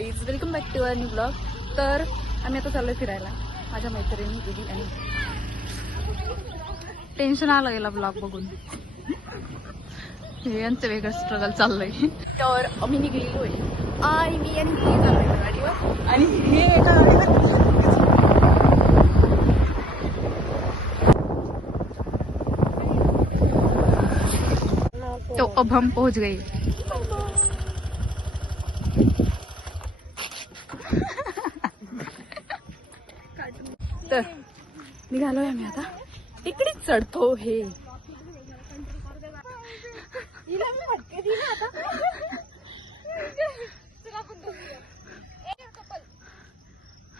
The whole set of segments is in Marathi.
Guys, welcome back to our new blog. तर आम्ही आता चाललोय फिरायला, माझ्या मैत्रिणी दिदी आणि टेन्शन आलं गेला ब्लॉग बघून. हे यांचं वेगळं स्ट्रगल चाललंय. तर आम्ही निघलेलोय आणि मी आणि दिदी चाललोय गाडीवर आणि हे एका गाडीवर तो अब हम पहुंच गए. तर निघालोय आम्ही आता, टेकडीच चढतो. हे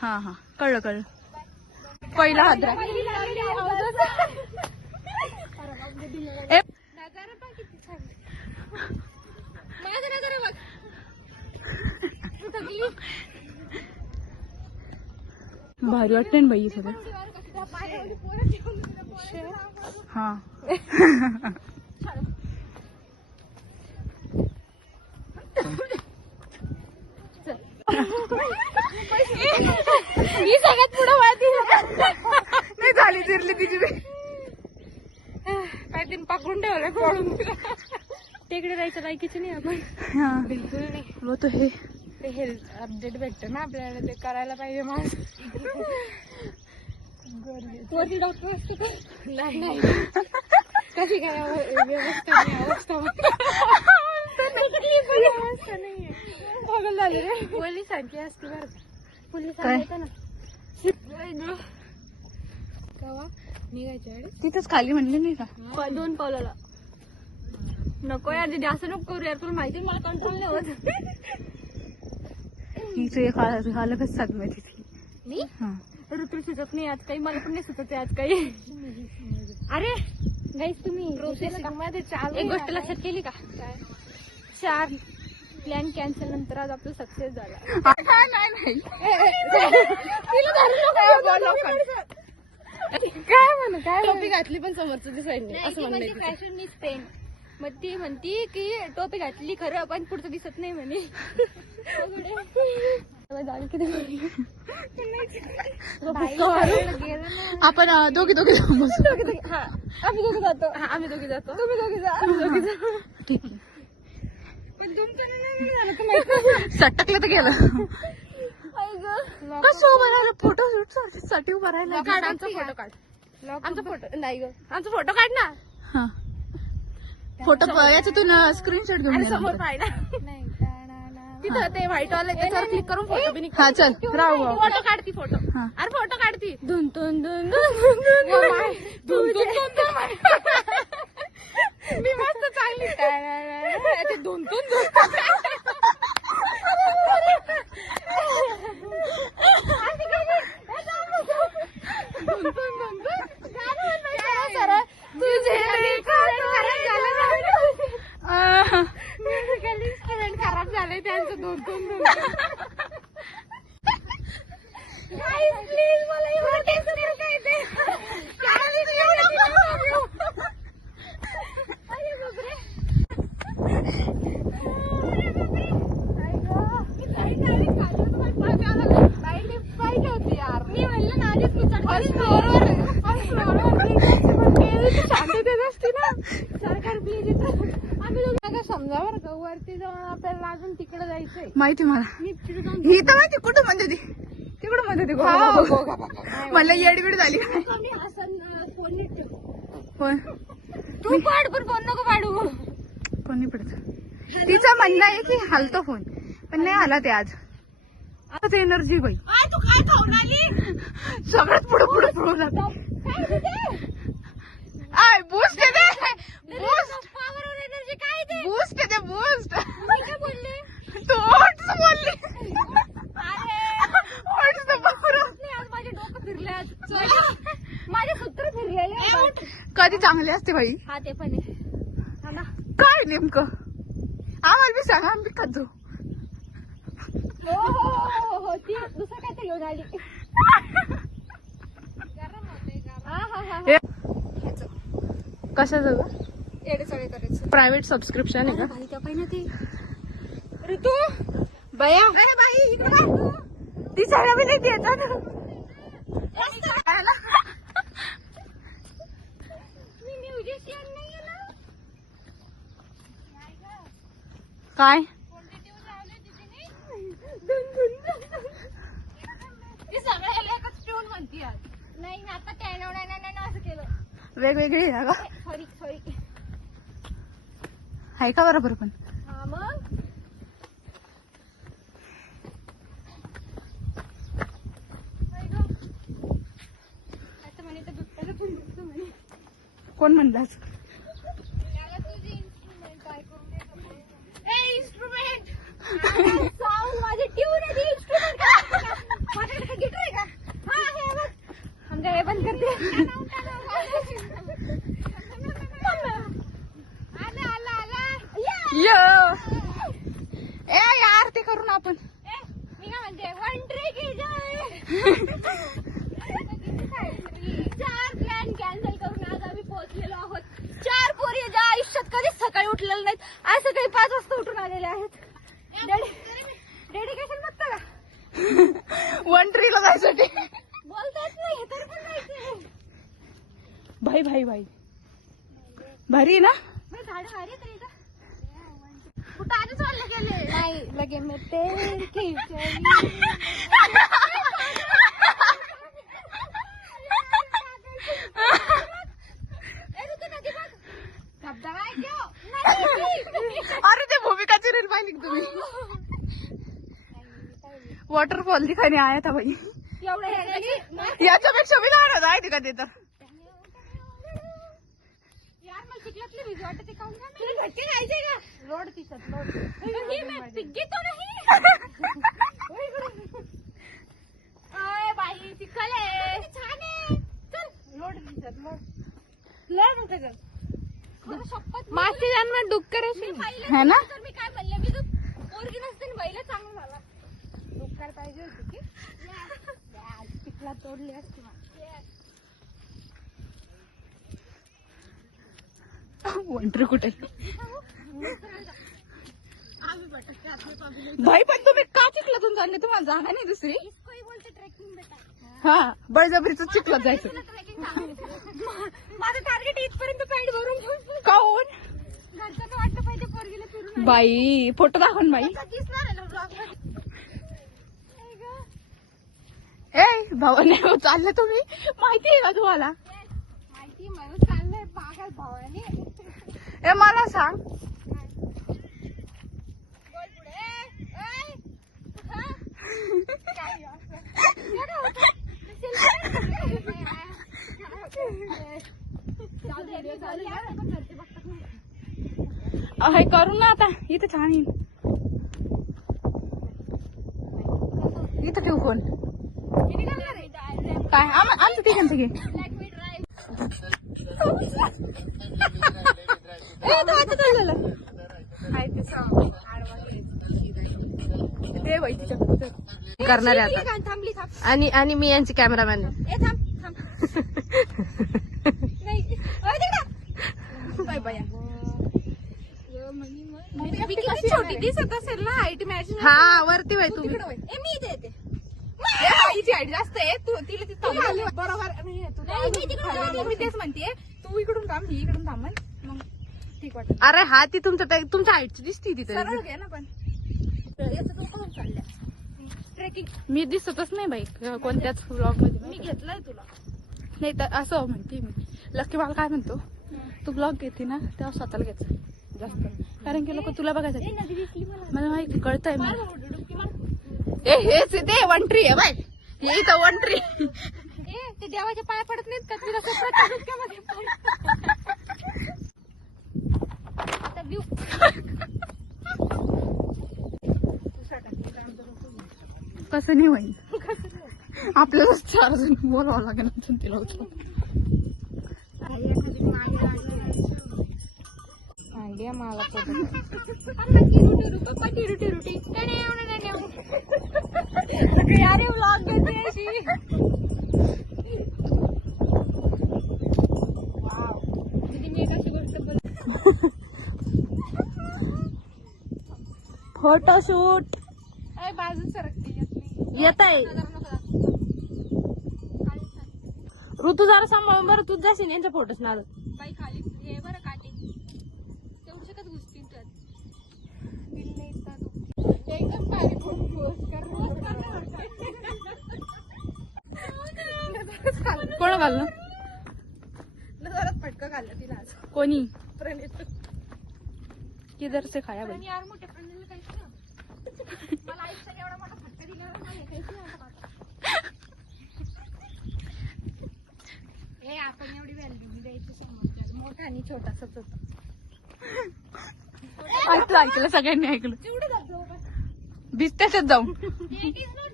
हा हा कळलं कळलं. पहिला हादरा भारी वाटते ना बाई सगळं. हा मी सगळ्यात पुढे नाही झाली चिरली तिची. काय दिन पकडून ठेवलं पळून. टेकडे राहायचं लायकीच नाही आपण, बिलकुल नाही. वो तो हे ते हेल्थ अपडेट भेटतं ना आपल्याला, ते करायला पाहिजे. माझ वरती डॉक्टर असतो का? नाही कशी काय व्यवस्था नाही, अवस्था नाहीये. बघायला झाले रे. पोलिसांची असते बरं का, पोलिसांना ना कवा निघायच्या वेळेस तिथंच खाली म्हणले नाही का 2 पावलाला. नको यार दीदी, असं नको करू यार, तुला माहिती मला कंट्रोल नाही होत. हिचं एक अलगच साधमा तिथे. मी ऋतू सुचत नाही आज काही, मला पण नाही सुचत आज काही. अरे गाईस, तुम्ही एक गोष्ट लक्षात केली का? 4 प्लॅन कॅन्सल नंतर आज आपलं सक्सेस झाला. काय म्हणू, काय टोपी घातली पण समोरचं दिसायला नाही असं म्हणणं. फॅशन मीच पेन. मग ती म्हणती की टोपी घातली खरं, पण पुढचं दिसत नाही म्हणे. आपण दोघी आम्ही दोघी जातो. आम्ही दोघी जातो. तुम्ही दोघी जा. ठीक आहे. पण तुमचं नाही झालं तर माहिती. सटकलं तर गेलं. कसं उभं राहिलं, फोटो शूट साठी उभं राहिलं. आमचा फोटो काढ. आमचा फोटो नाही ग, आमचा फोटो काढ ना. हा फोटो याच्यातून स्क्रीनशॉट घेऊन समोर पाहिजे तिथं ते व्हाईट वाला, त्याच्यावर क्लिक करून फोटो बी हा चल राहू. फोटो काढती फोटो. हा. अरे फोटो काढती. धुन मी मस्त चांगली धुन खराब झालंय त्यांचं. 2 प्लीज मला एवढं टेन्शन काय ते होती यार. मी म्हणलं ना आधीच मी शांततेत असते ना. सरकार प्लीज आम्ही दोघं समजा बरं का, वरती जाऊन आपल्याला अजून तिकडे जायचंय. माहिती मला, मी तिकडे जाऊन ही तर माहिती कुठं म्हणते ती, तिकडं म्हणते ती. मला येडबीड झाली काय. होय तू पाड, पण फोन नको पाडू. कोणी पडत. तिचं म्हणणं आहे की हलतो फोन, पण नाही आला ते आज. आता एनर्जी बाई तू काय खाऊन आली? सगळ्यात पुढे पुढे पुढे जातो. बूस्ट दे, बूस्ट एनर्जी काय ते? बूस्ट दे, बूस्ट. मी काय बोलले? तू ओट्स बोलली. ओट्स तर बरोबर. आज माझे डोकं फिरले, आज माझे सूत्र फिरलेले. कधी चांगली असते बाई. हा ते पण आहे. काय नेमकं आम्हाला बी सांगा, आम्ही खात जाऊ. हो ती दुसरं काय ते घेऊन आली. कशाचं ग? येडे सगळे करायचं. प्रायव्हेट सबस्क्रिप्शन आहे का? भाई त्या पाहिजे ते ऋतू बया बाई ती सगळं मी नाही द्यायचा ना काय नाही आता असं केलं. वेगवेगळी आहे का सॉरी आहे का बरोबर पण हा मग आता म्हणे तर दुसऱ्याला पण दुखतं म्हणे. कोण म्हणलास त्याला तुझी इन्स्ट्रुमेंट इन्स्ट्रुमेंट साऊंड माझे ट्यून आहे ती इन्स्ट्रुमेंट माझ्याकडे गिटार आहे का हा हे बघ आमच्या हे बंद करते य ए यार ते करू ना आपण मी काय म्हणते वन ट्रिक चार प्लॅन कॅन्सल करून आज आम्ही पोहोचलेलो आहोत. 4 पोरी ज्या आयुष्यात कधीच सकाळी उठलेल्या नाहीत आज सकाळी 5 वाजता उठून आलेले आहेत. डेडिकेशन बघता का वन ट्रीला जायसाठी बोलता येत नाही तर पण जायचं. भाई भाई भाई भारी आहे ना झाड भारी तरी कुठं आधी चालले गेले नाही लगे मी तेल अरे ते भूमिकाची रील पाहिली का तुम्ही वॉटरफॉल दिखाने आया था भाई याच्यापेक्षा मी लहान आहे का ते तर यार मला चिखलातली भीती वाटते काऊन का तुला घट्टी खायचंय का रोड दिसत रोड घेतो नाही अय बाई चिखल आहे छान आहे चल रोड दिसत लोड होतं मागच्या जन्मात डुक्कर है ना तर मी काय म्हणले मी तू पोरगी नसते बैल चांगलं झाला डुक्कर पाहिजे होती की चिखला तोडली असती वंटर कुठे भाई पण तुम्ही का चिखलातून चालले तुम्हाला जागा नाही दुसरी ट्रेकिंग बेटा हा बळजबरीच चिखलात जायचं माझं टार्गेट इथपर्यंत पॅन्ट भरून घेऊन काऊन घरच्यांना वाटतं पाहिजे पोरगीला फिरून बाई फोटो दाखवून बाई दिसणार आहे ना ब्लॉग ए भावाने चालले तुम्ही माहिती आहे का तुम्हाला माहिती मला चाललंय पागल भावाने ए मला सांग बोल पुढे हे करू ना आता इथं छान येईल इथं ठेवू फोन काय आमचं ठिकाणचं घे दे बाई करणार आहे आता आणि मी यांची कॅमेरामॅन छोटी दिसत असेल ना हाईट मॅच हा वरती बाई तुम्ही मी इथे येते हिची हाईट जास्त आहे तू तिला तिथं बरोबर मी तेच म्हणते तू इकडून थांब ही इकडून थांब मग ठीक वाटत अरे हा ती तुमच्या हाईटची दिसती तिथे सरळ घे ना पण ट्रेकिंग मी दिसतच नाही बाई कोणत्याच ब्लॉग मध्ये मी घेतलंय तुला नाही तर असं म्हणते मी लक्की मला काय म्हणतो तू ब्लॉग घेते ना तेव्हा स्वतःला घ्यायचं जास्त कारण की लोक तुला बघायचं मला माहिती कळतंय मला ए हेच ते वंट्री आहे बाय हे इथं वंट्री ते देवाच्या पाया पडत नाहीत का तुला आता व्यू कसं नाही होईल आपल्याला 4 जण बोलावं लागेल तिला आयडिया मला अरे व्लॉग घेते अशी मी एक अशी गोष्ट बोल फोटोशूट बाजू सरकते येत आहे ऋतू जरा सांभाळून बरं तूच जाशील यांच्या फोटोच नाद बाई खाली हे बरं काटे तेवढं शकत घुसतील त्यात दिल नाही एकदम भारी कोण घाललं नजरात फटका खाल्ला तिला आज कोणी प्रणित किधर से खाया भाई यार मोठ्या प्रणितला काहीच ना मला आयुष्यात एवढा मोठा फटका दिल्यावर मला काहीच नाही हे आपण एवढी व्हॅल्यू द्यायची समोर मोठा आणि छोटासाच होता ऐकलं ऐकलं सगळ्यांनी ऐकलं तेवढं धबधबा बीच त्याच्यात जाऊन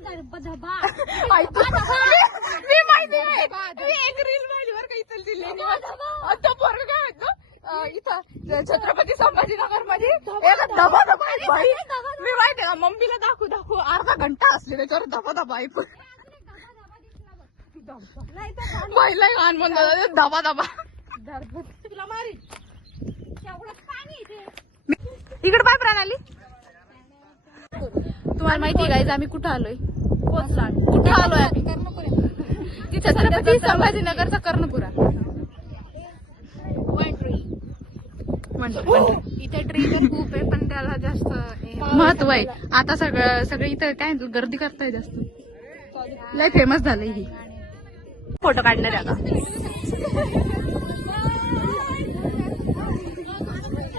धबधबा मी माहिती आहे मी एक रील पाहिली बरं काही चल दिली तो पोरग काय म्हणतो इथं छत्रपती संभाजीनगर मध्ये धबा धबा आहे बाई मी माहिती आहे का मम्मीला दाखवू अर्धा घंटा असले त्याच्यावर धबा धबा ऐकून पहिला लहान म्हणतो धबा धबा तुला मारी एवढंच पाणी इथे इकडे पाय प्रणाली तुम्हाला माहिती आहे गाईज आम्ही कुठं आलोय कुठं आलोय आम्ही छत्रपती संभाजीनगरचा कर्णपुरा इथे ट्री तर खूप आहे पण त्याला जास्त महत्व आहे आता सगळं इथं काय गर्दी करताय जास्त लय फेमस झालंय ही फोटो काढणार आहे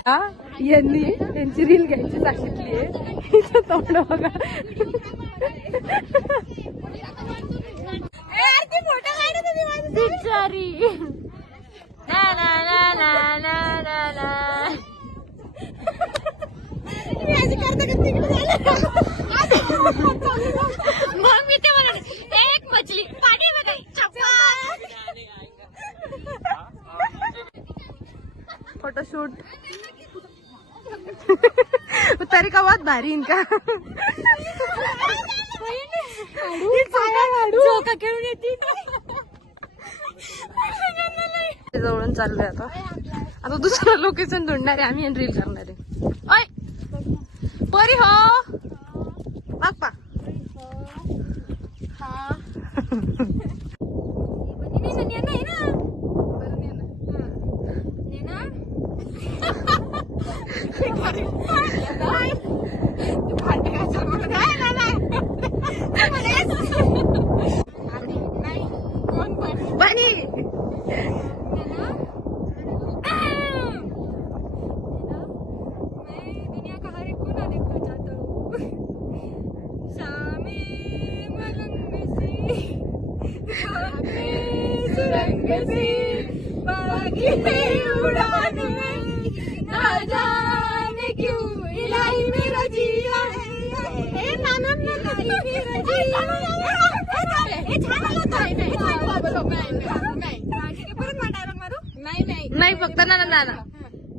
आता यांनी त्यांची रील घ्यायची सांगितली आहे तोंड बघा बिचारी ला ला ला ला ला ला ला मग मी ते म्हणाले एक मछली पाणी मध्ये फोटोशूट तरी का बहुत भारी इनका खेळून येते जवळून चाललोय आता दुसरं लोकेशन ढूंढणार आहे आम्ही रील करणार आहे ओय परी हो बाप्पा बनी दुनिया का हर एक कोना देखना चाहता हूँ शामे मलंग सी सुरंग सी बागी उड़ान में ना जाने क्यों इलाही मेरा जिया है नाना मेरा जिया नाही फक्त ना ना ना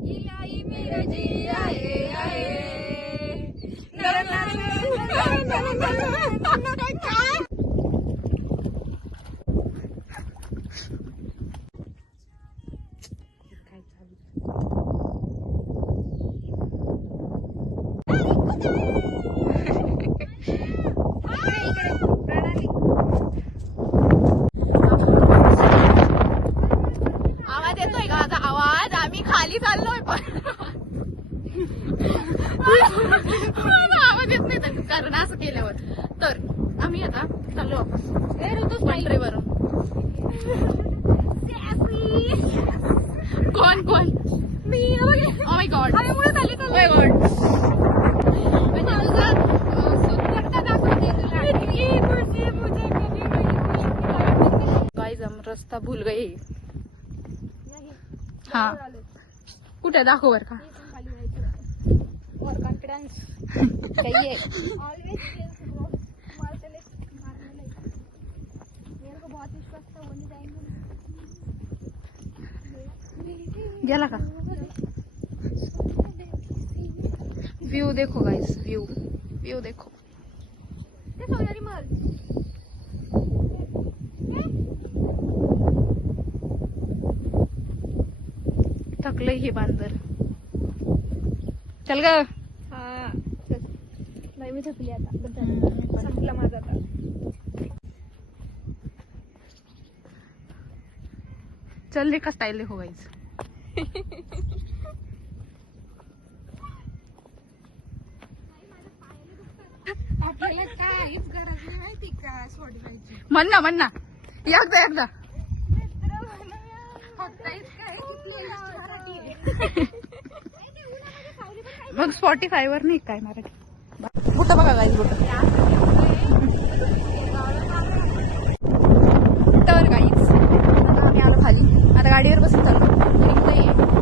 इलाही मेरा जिया है आवाज येतोय का आता आवाज आम्ही खाली चाललोय पण आवाज येत नाही कारण असं केल्यावर तर आम्ही आता चाललो वापस पंढरीवरून कोण मी माय गॉड गाइस हम रास्ता भूल गए हाँ कुठे दाखव बर का और कॉन्फिडेंस चाहिए ऑलवेज मारने मेरे को बहुत विश्वास था वो नहीं जाएंगे गेला का व्यू देखो गाइस व्यू देखो ते सोनारी महल थकलंय हे बांदर चल ग हाँ मी थकली आता. बस झालं. संपला माझा आता. चल रे का स्टाईल हो गाईज. आपल्याला काहीच गरज नाही माहिती का सोडवायची. म्हण ना एकदा फक्त इतकं आहे की playlist मराठी आहे. मग स्पॉटीफाय वर नाही काय मराठी. कुठं बघा गाईज कुठं. तर गाईज आम्ही आलो खाली. आता गाडीवर बसून चाललो.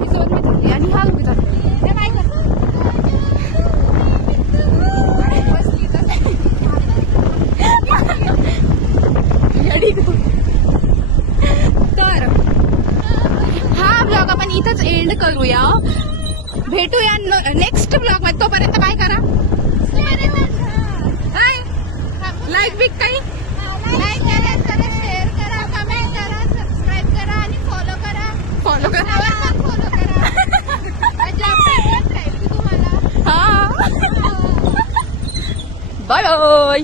तिच्यावर मी चालली आणि हा उभी चालली. तर हा ब्लॉग आपण इथंच एंड करूया. भेटूया नेक्स्ट ब्लॉग मध्ये. तोपर्यंत काय करा. काय लाईक बिक काही लाईक करा, शेअर करा, कमेंट करा, सबस्क्राईब करा आणि फॉलो करा. फॉलो करा. फॉलो करा. जास्त इंटरेस्ट राहील की तुम्हाला. हा बाय बाय.